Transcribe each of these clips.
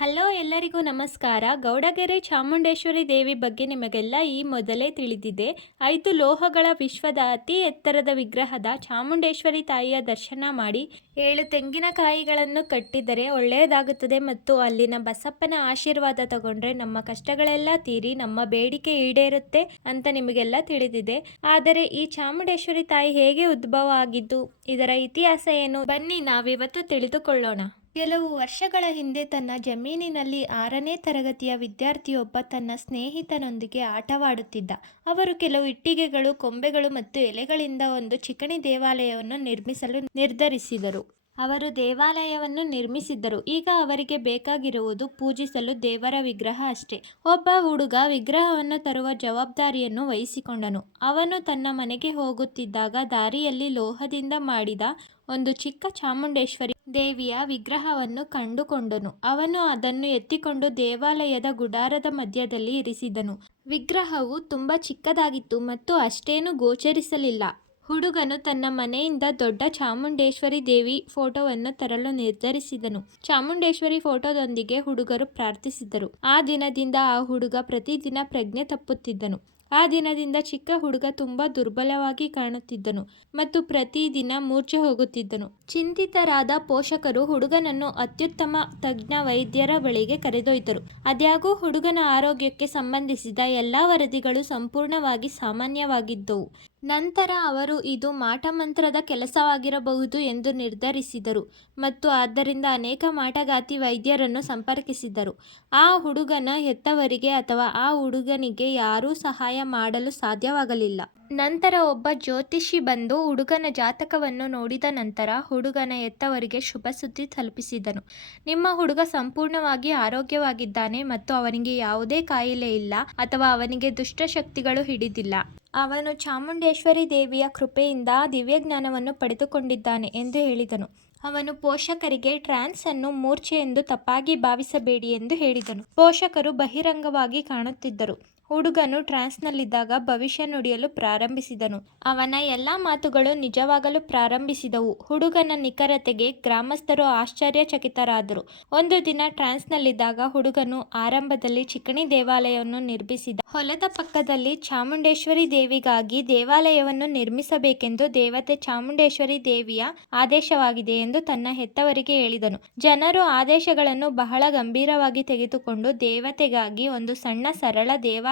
Hello ಎಲ್ಲರಿಗೂ ನಮಸ್ಕಾರ. ಗೌಡಗೆರೆ ಚಾಮುಂಡೇಶ್ವರಿ ದೇವಿ ಬಗ್ಗೆ ನಿಮಗೆಲ್ಲ ಈ ಮೊದಲೇ ತಿಳಿದಿದೆ. ಐದು ಲೋಹಗಳ ವಿಶ್ವದ ಅತಿ ಎತ್ತರದ ವಿಗ್ರಹದ ಚಾಮುಂಡೇಶ್ವರಿ ತಾಯಿಯ ದರ್ಶನ ಮಾಡಿ ಏಳು ತೆಂಗಿನಕಾಯಿಗಳನ್ನು ಕಟ್ಟಿದರೆ ಒಳ್ಳೆಯದಾಗುತ್ತದೆ ಮತ್ತು ಅಲ್ಲಿನ ಬಸಪ್ಪನ ಆಶೀರ್ವಾದ ತಗೊಂಡ್ರೆ ನಮ್ಮ ಕಷ್ಟಗಳೆಲ್ಲ ತೀರಿ, ನಮ್ಮ ಬೇಡಿಕೆ ಈಡೇರುತ್ತೆ ಅಂತ ನಿಮಗೆಲ್ಲ ತಿಳಿದಿದೆ. ಆದರೆ ಈ ಚಾಮುಂಡೇಶ್ವರಿ ತಾಯಿ ಹೇಗೆ ಉದ್ಭವ ಆಗಿದ್ದು, ಇದರ ಇತಿಹಾಸ ಏನು? ಬನ್ನಿ ನಾವಿವತ್ತು ತಿಳಿದುಕೊಳ್ಳೋಣ. ಕೆಲವು ವರ್ಷಗಳ ಹಿಂದೆ ತನ್ನ ಜಮೀನಿನಲ್ಲಿ ಆರನೇ ತರಗತಿಯ ವಿದ್ಯಾರ್ಥಿಯೊಬ್ಬ ತನ್ನ ಸ್ನೇಹಿತನೊಂದಿಗೆ ಆಟವಾಡುತ್ತಿದ್ದ. ಅವರು ಕೆಲವು ಇಟ್ಟಿಗೆಗಳು, ಕೊಂಬೆಗಳು ಮತ್ತು ಎಲೆಗಳಿಂದ ಒಂದು ಚಿಕಣಿ ದೇವಾಲಯವನ್ನು ನಿರ್ಮಿಸಲು ನಿರ್ಧರಿಸಿದರು. ಅವರು ದೇವಾಲಯವನ್ನು ನಿರ್ಮಿಸಿದ್ದರು. ಈಗ ಅವರಿಗೆ ಬೇಕಾಗಿರುವುದು ಪೂಜಿಸಲು ದೇವರ ವಿಗ್ರಹ ಅಷ್ಟೇ. ಒಬ್ಬ ಹುಡುಗ ವಿಗ್ರಹವನ್ನು ತರುವ ಜವಾಬ್ದಾರಿಯನ್ನು ವಹಿಸಿಕೊಂಡನು. ಅವನು ತನ್ನ ಮನೆಗೆ ಹೋಗುತ್ತಿದ್ದಾಗ ದಾರಿಯಲ್ಲಿ ಲೋಹದಿಂದ ಮಾಡಿದ ಒಂದು ಚಿಕ್ಕ ಚಾಮುಂಡೇಶ್ವರಿ ದೇವಿಯ ವಿಗ್ರಹವನ್ನು ಕಂಡುಕೊಂಡನು. ಅವನು ಅದನ್ನು ಎತ್ತಿಕೊಂಡು ದೇವಾಲಯದ ಗುಡಾರದ ಮಧ್ಯದಲ್ಲಿ ಇರಿಸಿದನು. ವಿಗ್ರಹವು ತುಂಬ ಚಿಕ್ಕದಾಗಿತ್ತು ಮತ್ತು ಅಷ್ಟೇನು ಗೋಚರಿಸಲಿಲ್ಲ. ಹುಡುಗನು ತನ್ನ ಮನೆಯಿಂದ ದೊಡ್ಡ ಚಾಮುಂಡೇಶ್ವರಿ ದೇವಿ ಫೋಟೋವನ್ನು ತರಲು ನಿರ್ಧರಿಸಿದನು. ಚಾಮುಂಡೇಶ್ವರಿ ಫೋಟೋದೊಂದಿಗೆ ಹುಡುಗರು ಪ್ರಾರ್ಥಿಸಿದರು. ಆ ದಿನದಿಂದ ಆ ಹುಡುಗ ಪ್ರತಿದಿನ ಪ್ರಜ್ಞೆ ತಪ್ಪುತ್ತಿದ್ದನು. ಆ ದಿನದಿಂದ ಚಿಕ್ಕ ಹುಡುಗ ತುಂಬಾ ದುರ್ಬಲವಾಗಿ ಕಾಣುತ್ತಿದ್ದನು ಮತ್ತು ಪ್ರತಿದಿನ ಮೂರ್ಛೆ ಹೋಗುತ್ತಿದ್ದನು. ಚಿಂತಿತರಾದ ಪೋಷಕರು ಹುಡುಗನನ್ನು ಅತ್ಯುತ್ತಮ ತಜ್ಞ ವೈದ್ಯರ ಬಳಿಗೆ ಕರೆದೊಯ್ದರು. ಅದ್ಯಾಗೂ ಹುಡುಗನ ಆರೋಗ್ಯಕ್ಕೆ ಸಂಬಂಧಿಸಿದ ಎಲ್ಲಾ ವರದಿಗಳು ಸಂಪೂರ್ಣವಾಗಿ ಸಾಮಾನ್ಯವಾಗಿದ್ದವು. ನಂತರ ಅವರು ಇದು ಮಾಟಮಂತ್ರದ ಕೆಲಸವಾಗಿರಬಹುದು ಎಂದು ನಿರ್ಧರಿಸಿದರು ಮತ್ತು ಆದ್ದರಿಂದ ಅನೇಕ ಮಾಟಗಾತಿ ವೈದ್ಯರನ್ನು ಸಂಪರ್ಕಿಸಿದರು. ಆ ಹುಡುಗನ ಹೆತ್ತವರಿಗೆ ಅಥವಾ ಆ ಹುಡುಗನಿಗೆ ಯಾರೂ ಸಹಾಯ ಮಾಡಲು ಸಾಧ್ಯವಾಗಲಿಲ್ಲ. ನಂತರ ಒಬ್ಬ ಜ್ಯೋತಿಷಿ ಬಂದು ಹುಡುಗನ ಜಾತಕವನ್ನು ನೋಡಿದ ನಂತರ ಹುಡುಗನ ಹೆತ್ತವರಿಗೆ ಶುಭ ಸುದ್ದಿ ತಲುಪಿಸಿದನು. ನಿಮ್ಮ ಹುಡುಗ ಸಂಪೂರ್ಣವಾಗಿ ಆರೋಗ್ಯವಾಗಿದ್ದಾನೆ ಮತ್ತು ಅವನಿಗೆ ಯಾವುದೇ ಕಾಯಿಲೆ ಇಲ್ಲ ಅಥವಾ ಅವನಿಗೆ ದುಷ್ಟಶಕ್ತಿಗಳು ಹಿಡಿದಿಲ್ಲ. ಅವನು ಚಾಮುಂಡೇಶ್ವರಿ ದೇವಿಯ ಕೃಪೆಯಿಂದ ದಿವ್ಯಜ್ಞಾನವನ್ನು ಪಡೆದುಕೊಂಡಿದ್ದಾನೆ ಎಂದು ಹೇಳಿದನು. ಅವನು ಪೋಷಕರಿಗೆ ಟ್ರಾನ್ಸ್ ಅನ್ನು ಮೂರ್ಛೆ ಎಂದು ತಪ್ಪಾಗಿ ಭಾವಿಸಬೇಡಿ ಎಂದು ಹೇಳಿದನು. ಪೋಷಕರು ಬಹಿರಂಗವಾಗಿ ಕಾಣುತ್ತಿದ್ದರು. ಹುಡುಗನು ಟ್ರಾನ್ಸ್ನಲ್ಲಿದ್ದಾಗ ಭವಿಷ್ಯ ನುಡಿಯಲು ಪ್ರಾರಂಭಿಸಿದನು. ಅವನ ಎಲ್ಲ ಮಾತುಗಳು ನಿಜವಾಗಲು ಪ್ರಾರಂಭಿಸಿದವು. ಹುಡುಗನ ನಿಖರತೆಗೆ ಗ್ರಾಮಸ್ಥರು ಆಶ್ಚರ್ಯಚಕಿತರಾದರು. ಒಂದು ದಿನ ಟ್ರಾನ್ಸ್ನಲ್ಲಿದ್ದಾಗ ಹುಡುಗನು ಆರಂಭದಲ್ಲಿ ಚಿಕಣಿ ದೇವಾಲಯವನ್ನು ನಿರ್ಮಿಸಿದ. ಹೊಲದ ಪಕ್ಕದಲ್ಲಿ ಚಾಮುಂಡೇಶ್ವರಿ ದೇವಿಗಾಗಿ ದೇವಾಲಯವನ್ನು ನಿರ್ಮಿಸಬೇಕೆಂದು ದೇವತೆ ಚಾಮುಂಡೇಶ್ವರಿ ದೇವಿಯ ಆದೇಶವಾಗಿದೆ ಎಂದು ತನ್ನ ಹೆತ್ತವರಿಗೆ ಹೇಳಿದನು. ಜನರು ಆದೇಶಗಳನ್ನು ಬಹಳ ಗಂಭೀರವಾಗಿ ತೆಗೆದುಕೊಂಡು ದೇವತೆಗಾಗಿ ಒಂದು ಸಣ್ಣ ಸರಳ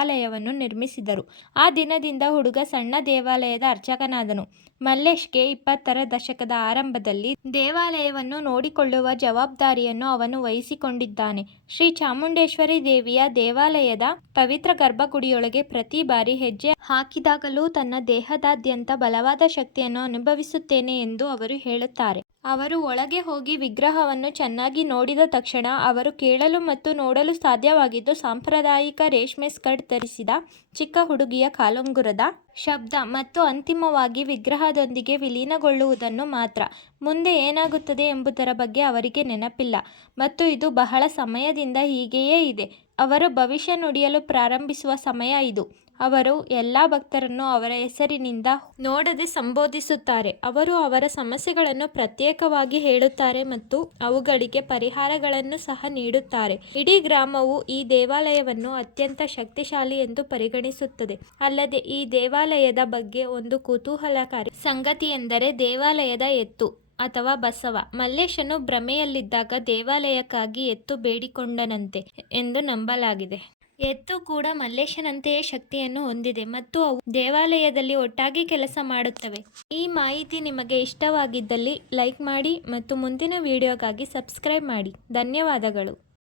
ದೇವಾಲಯವನ್ನು ನಿರ್ಮಿಸಿದರು. ಆ ದಿನದಿಂದ ಹುಡುಗ ಸಣ್ಣ ದೇವಾಲಯದ ಅರ್ಚಕನಾದನು. ಮಲ್ಲೇಶ್ಗೆ ಇಪ್ಪತ್ತರ ದಶಕದ ಆರಂಭದಲ್ಲಿ ದೇವಾಲಯವನ್ನು ನೋಡಿಕೊಳ್ಳುವ ಜವಾಬ್ದಾರಿಯನ್ನು ಅವನು ವಹಿಸಿಕೊಂಡಿದ್ದಾನೆ. ಶ್ರೀ ಚಾಮುಂಡೇಶ್ವರಿ ದೇವಿಯ ದೇವಾಲಯದ ಪವಿತ್ರ ಗರ್ಭಗುಡಿಯೊಳಗೆ ಪ್ರತಿ ಬಾರಿ ಹೆಜ್ಜೆ ಹಾಕಿದಾಗಲೂ ತನ್ನ ದೇಹದಾದ್ಯಂತ ಬಲವಾದ ಶಕ್ತಿಯನ್ನು ಅನುಭವಿಸುತ್ತೇನೆ ಎಂದು ಅವರು ಹೇಳುತ್ತಾರೆ. ಅವರು ಒಳಗೆ ಹೋಗಿ ವಿಗ್ರಹವನ್ನು ಚೆನ್ನಾಗಿ ನೋಡಿದ ತಕ್ಷಣ ಅವರು ಕೇಳಲು ಮತ್ತು ನೋಡಲು ಸಾಧ್ಯವಾಗಿದ್ದು ಸಾಂಪ್ರದಾಯಿಕ ರೇಷ್ಮೆ ಸ್ಕರ್ಟ್ ಧರಿಸಿದ ಚಿಕ್ಕ ಹುಡುಗಿಯ ಕಾಲುಂಗುರದ ಶಬ್ದ ಮತ್ತು ಅಂತಿಮವಾಗಿ ವಿಗ್ರಹದೊಂದಿಗೆ ವಿಲೀನಗೊಳ್ಳುವುದನ್ನು ಮಾತ್ರ. ಮುಂದೆ ಏನಾಗುತ್ತದೆ ಎಂಬುದರ ಬಗ್ಗೆ ಅವರಿಗೆ ನೆನಪಿಲ್ಲ ಮತ್ತು ಇದು ಬಹಳ ಸಮಯದಿಂದ ಹೀಗೆಯೇ ಇದೆ. ಅವರು ಭವಿಷ್ಯ ನುಡಿಯಲು ಪ್ರಾರಂಭಿಸುವ ಸಮಯ ಇದು. ಅವರು ಎಲ್ಲ ಭಕ್ತರನ್ನು ಅವರ ಹೆಸರಿನಿಂದ ನೋಡದೆ ಸಂಬೋಧಿಸುತ್ತಾರೆ. ಅವರು ಅವರ ಸಮಸ್ಯೆಗಳನ್ನು ಪ್ರತ್ಯೇಕವಾಗಿ ಹೇಳುತ್ತಾರೆ ಮತ್ತು ಅವುಗಳಿಗೆ ಪರಿಹಾರಗಳನ್ನು ಸಹ ನೀಡುತ್ತಾರೆ. ಇಡೀ ಗ್ರಾಮವು ಈ ದೇವಾಲಯವನ್ನು ಅತ್ಯಂತ ಶಕ್ತಿಶಾಲಿ ಎಂದು ಪರಿಗಣಿಸುತ್ತದೆ ಅಲ್ಲದೆ ಈ ದೇವಾಲಯದ ಬಗ್ಗೆ ಒಂದು ಕುತೂಹಲಕಾರಿ ಸಂಗತಿ ಎಂದರೆ ದೇವಾಲಯದ ಎತ್ತು ಅಥವಾ ಬಸವ. ಮಲ್ಲೇಶನು ಭ್ರಮೆಯಲ್ಲಿದ್ದಾಗ ದೇವಾಲಯಕ್ಕಾಗಿ ಎತ್ತು ಬೇಡಿಕೊಂಡನಂತೆ ಎಂದು ನಂಬಲಾಗಿದೆ. ಎತ್ತು ಕೂಡ ಮಲ್ಲೇಶನಂತೆಯೇ ಶಕ್ತಿಯನ್ನು ಹೊಂದಿದೆ ಮತ್ತು ಅವು ದೇವಾಲಯದಲ್ಲಿ ಒಟ್ಟಾಗಿ ಕೆಲಸ ಮಾಡುತ್ತವೆ. ಈ ಮಾಹಿತಿ ನಿಮಗೆ ಇಷ್ಟವಾಗಿದ್ದಲ್ಲಿ ಲೈಕ್ ಮಾಡಿ ಮತ್ತು ಮುಂದಿನ ವಿಡಿಯೋಗಾಗಿ ಸಬ್ಸ್ಕ್ರೈಬ್ ಮಾಡಿ. ಧನ್ಯವಾದಗಳು.